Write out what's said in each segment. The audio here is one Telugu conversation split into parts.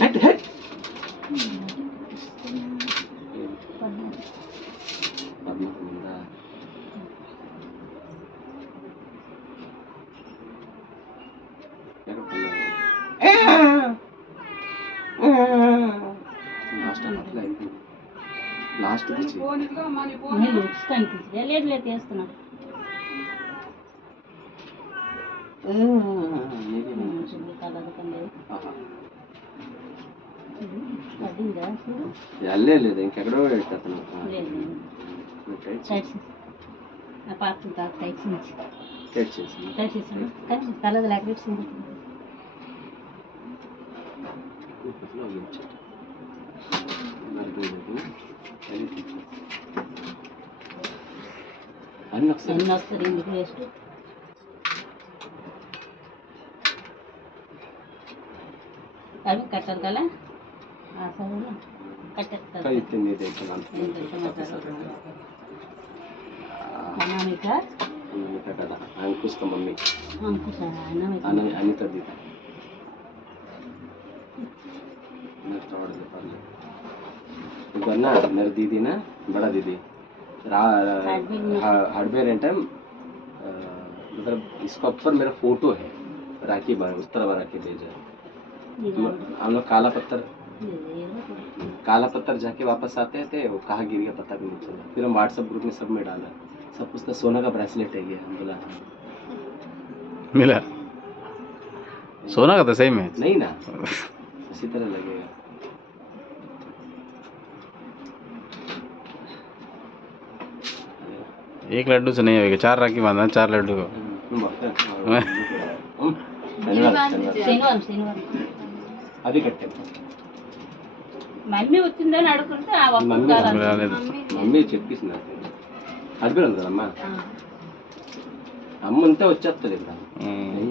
హెడ్ హెడ్ పద్మకుందా లాస్ట్ అట్లా అయిపోయింది. లాస్ట్ లేదు చేస్తున్నా లేదు ఇంకెక్కడో అతను తలది లేకపోతే అన్నీ వస్తుంది వేస్ట్ అవి కట్టాలి కదా अंकुश का मम्मी अनिता दीदा ना मेरी दीदी ना बड़ा दीदी हार्डवेयर एंड टाइम मतलब इसका ऊपर मेरा फोटो है राखी बार उस तरह राखी भेजा हम लोग काला पत्थर जाके वापस आते थे वो कहाँ गिर गया पता भी नहीं चला फिर हम व्हाट्सएप ग्रुप में सब में डाला सब कुछ तो सोना का ब्रेसलेट है ये हम बोला मिला सोना का तो सही में नहीं ना इसी तरह लगेगा एक लड्डू से नहीं होगा 4 राखी बांधना 4 लड्डू को అది కట్టే మమ్మీ వచ్చిందని అడుగుతుంటే మమ్మీ చెప్పేసింది అడిపోయింది కదమ్మా అమ్మ ఉంటే వచ్చేస్తుంది ఇక్కడ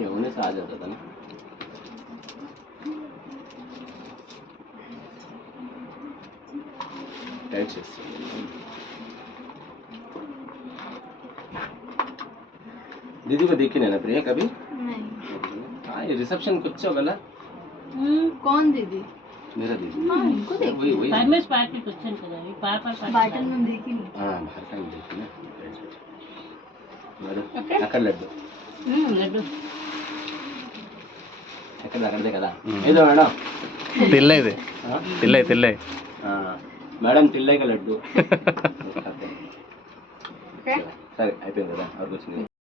ఎవరినే సాజవుతుందని టైట్ చేస్తుంది दीदी को देखी ना प्रिया कभी नहीं रिसेप्शन कुछ होगा कौन दीदी मेरा दीदी इनको देखी वही फार्मर्स मार्केट వచ్చాను కదా ఈ పాప बाटल में देखी नहीं हां बाहर का देखी ना అక్కడ లడ్డు లడ్డు అక్కడదే కదా ఏదో మేడం తిల్లై మేడం తిల్లై కా లడ్డు సరే అయిపోయింది కదా और कुछ नहीं